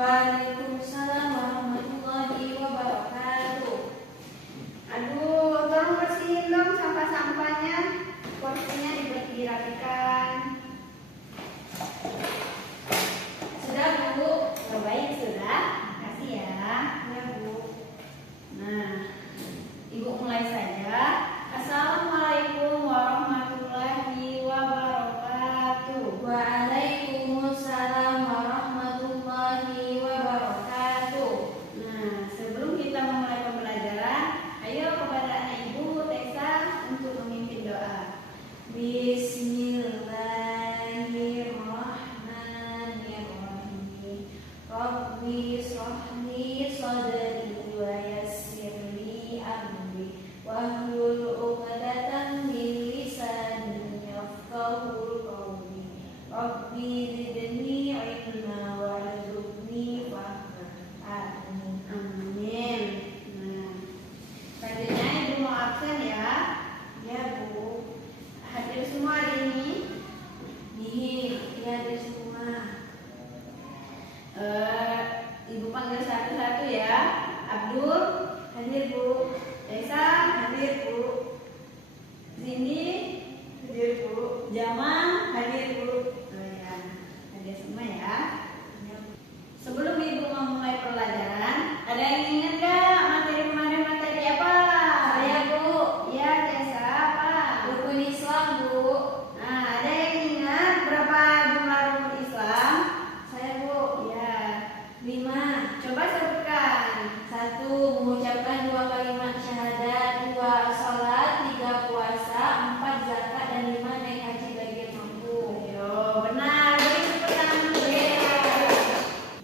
Waalaikumsalam warahmatullahi wabarakatuh. Aduh, tolong bersihin dong sampah-sampahnya. Porsinya dirapikan. Sudah, Bu? Oh, baik, sudah. Makasih ya. Ya, Bu. Nah, Ibu mulai saja. Assalamualaikum warahmatullahi wabarakatuh. Waalaikumsalam warahmatullahi wabarakatuh. Nah, sebelum kita memulai pembelajaran, ayo kepada anak Ibu Tessa untuk memimpin doa. Bismillahirrahmanirrahim. Rabbi shrahli sadri wa yassirli amri wahlul 'uqdatam min lisani yafqahu qawli. Rabbi zidni ilma warzuqni fahma. Amin. Amin. Nah, selanjutnya Ibu mau absen ya. Ya, Bu. Hadir semua hari ini. Ya, ada semua. Ibu panggil satu-satu ya. Abdul, hadir Bu. Tessa, hadir Bu. Zindi, hadir Bu. Jamal, hadir Bu. Oh ya, hadir semua ya. Sebelum Ibu memulai pelajaran, ada yang ingat nggak materi kemarin materi apa? Saya, Bu. Ya, Tessa apa? Rukun Islam, Bu. Nah, ada yang ingat berapa jumlah rukun Islam? Saya, Bu. Ya, 5. coba sebutkan. 1. Mengucapkan 2 kalimat syahadat, 2 salat, 3 puasa, 4 zakat, dan 5 naik haji bagi yang mampu. Ayo, benar. Beri tepuk tangan dulu ya.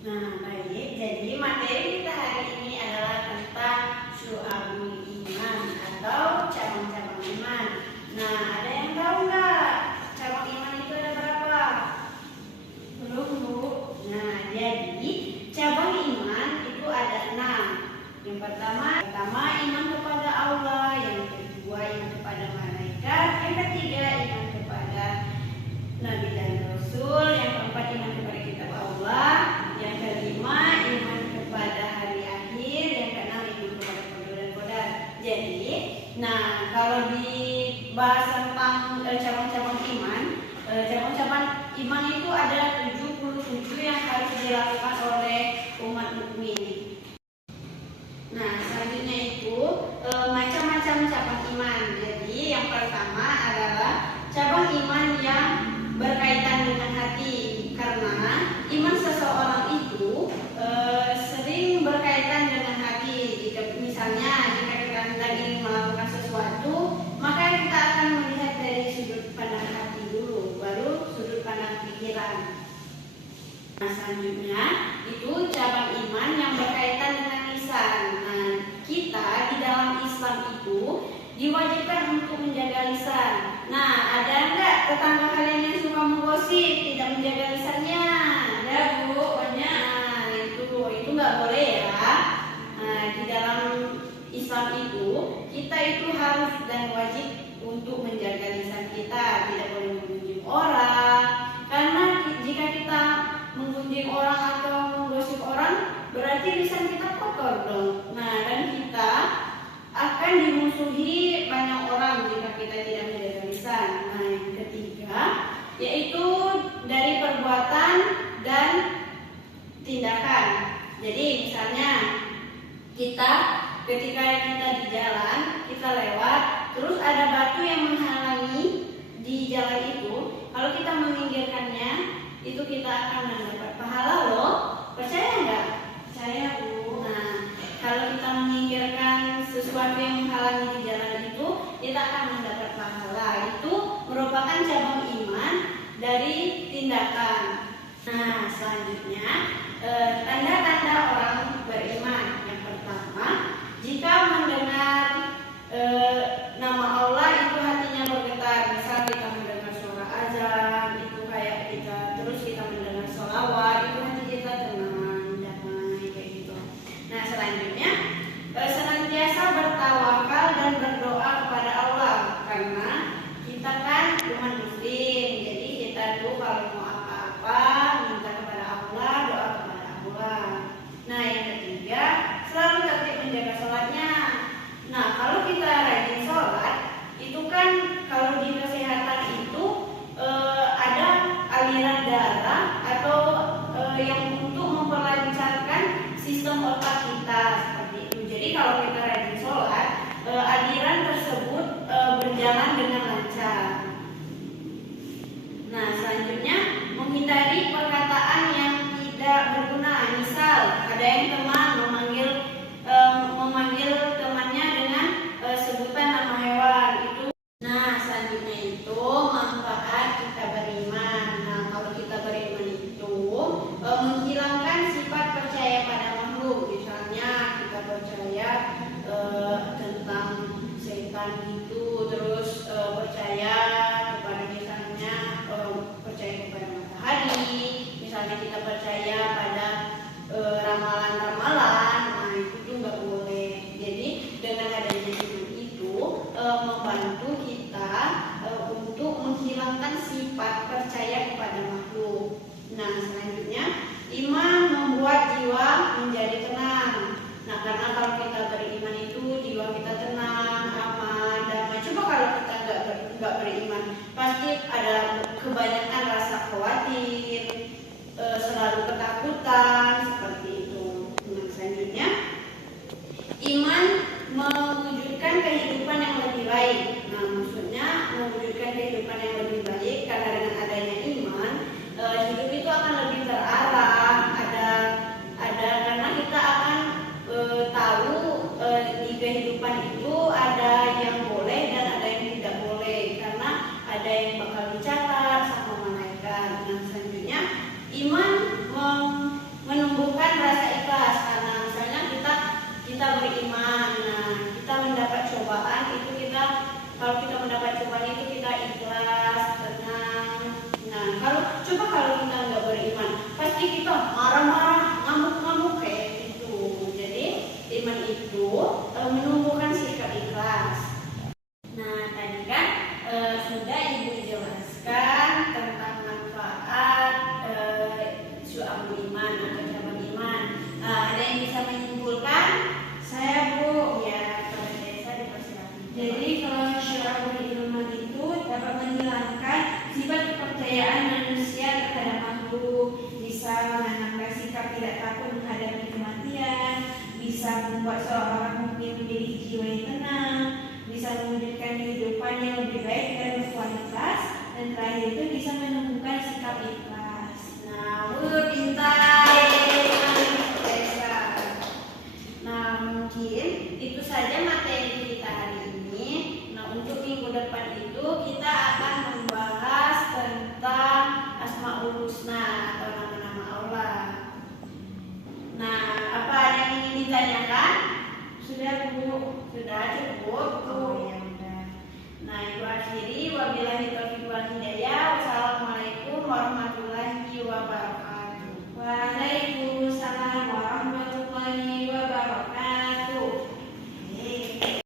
Nah, baik. Jadi materi kita hari ini adalah tentang syu'abul iman atau cabang-cabang iman. Nah, ada yang tahu nggak cabang iman itu ada berapa? Belum, Bu. Nah, jadi cabang iman itu ada 6. Yang pertama iman kepada Allah, yang kedua iman kepada malaikat, yang ketiga iman kepada nabi dan rasul, yang keempat iman kepada kitab Allah, yang kelima iman kepada hari akhir, yang keenam iman kepada qadar dan qadar. Jadi, nah kalau dibahas tentang cabang-cabang iman, cabang-cabang iman itu ada 77 yang harus dilakukan oleh umat mukmin. Nah, selanjutnya itu macam-macam cabang iman. Jadi, yang pertama adalah cabang iman yang berkaitan dengan hati. Karena iman seseorang itu sering berkaitan dengan hati. Misalnya, jika kita hendak ingin melakukan sesuatu, maka kita akan melihat dari sudut pandang hati dulu, baru sudut pandang pikiran. Nah, selanjutnya itu cabang iman yang berkaitan dengan lisan. Nah, kita di dalam Islam itu diwajibkan untuk menjaga lisan. Nah, ada enggak tetangga kalian yang suka menggosip, tidak menjaga lisannya? Ya, Bu. Banyak. Nah, itu nggak boleh ya. Nah, di dalam Islam itu kita itu harus dan wajib untuk menjaga lisan kita, tidak boleh mengunjung orang. Karena jika kita menggunjing orang atau menggosip orang, berarti lisan kita kotor dong. Nah, dan kita akan dimusuhi banyak orang jika kita tidak menjaga lisan. Nah, yang ketiga yaitu dari perbuatan dan tindakan. Jadi misalnya ketika kita di jalan, kita lewat, terus ada batu yang menghalangi di jalan itu, kalau kita meminggirkannya, itu kita akan mendapat pahala loh. Percaya nggak? Saya, Bu. Nah, kalau kita menyingkirkan sesuatu yang menghalangi di jalan itu, kita akan mendapat pahala. Itu merupakan cabang iman dari tindakan. Nah, selanjutnya tanda-tanda orang beriman. Yang pertama, jika mendengar nama Allah itu hatinya bergetar. Misal kita mendengar suara azan, itu kayak kita terus kita mendengar sholawat, itu hati kita tenang, damai kayak gitu. Nah, selanjutnya senantiasa bertawakal dan berdoa kepada Allah, karena kita kan umat muslim. Jadi kita tuh kalau mau apa-apa minta kepada Allah, doa kepada Allah. kalau kita tenang, aman, damai. Coba kalau kita nggak beriman, pasti ada kebanyakan rasa khawatir, selalu ketakutan seperti itu. Nah, selanjutnya, iman mewujudkan kehidupan yang lebih baik. Nah, maksudnya mewujudkan kehidupan yang lebih baik karena dengan adanya iman, hidup itu akan lebih terarah. Ada karena kita akan tahu di kehidupan itu ada yang boleh dan ada yang tidak boleh, karena ada yang bakal dicatat sama malaikat. Nah, selanjutnya iman menumbuhkan rasa ikhlas, karena misalnya kita beriman, nah kita mendapat cobaan itu kalau kita mendapat cobaan itu kita ikhlas, tenang. Nah, kalau kita nggak beriman, pasti kita marah-marah, ngamuk-ngamuk kayak gitu. Jadi iman itu menumbuhkan sikap ikhlas. Nah, tadi kan sudah Ibu jelaskan tentang manfaat syu'abul iman atau cabang iman. Ada yang bisa menyimpulkan? Saya, Bu. Ya, Kepada Desa dipersilakan. Jadi kalau syu'abul iman itu dapat menghilangkan sifat kepercayaan manusia terhadap makhluk, bisa menanamkan sikap tidak takut menghadapi kematian, bisa membuat seorang mukmin menjadi jiwa yang tenang, bisa mewujudkan kehidupan yang lebih baik dan berkualitas, dan terakhir itu bisa menumbuhkan sikap ikhlas. Nah, pintar. Nah, mungkin itu saja materi kita hari ini. Nah, untuk minggu depan itu kita akan membahas tentang Asmaul Husna atau nama-nama Allah. Nah, apa ada yang ingin ditanyakan? Sudah, Bu. Sudah cukup? Oh, ya udah. Nah, Ibu akhiri, wabillahi taufiq wal hidayah. Wassalamualaikum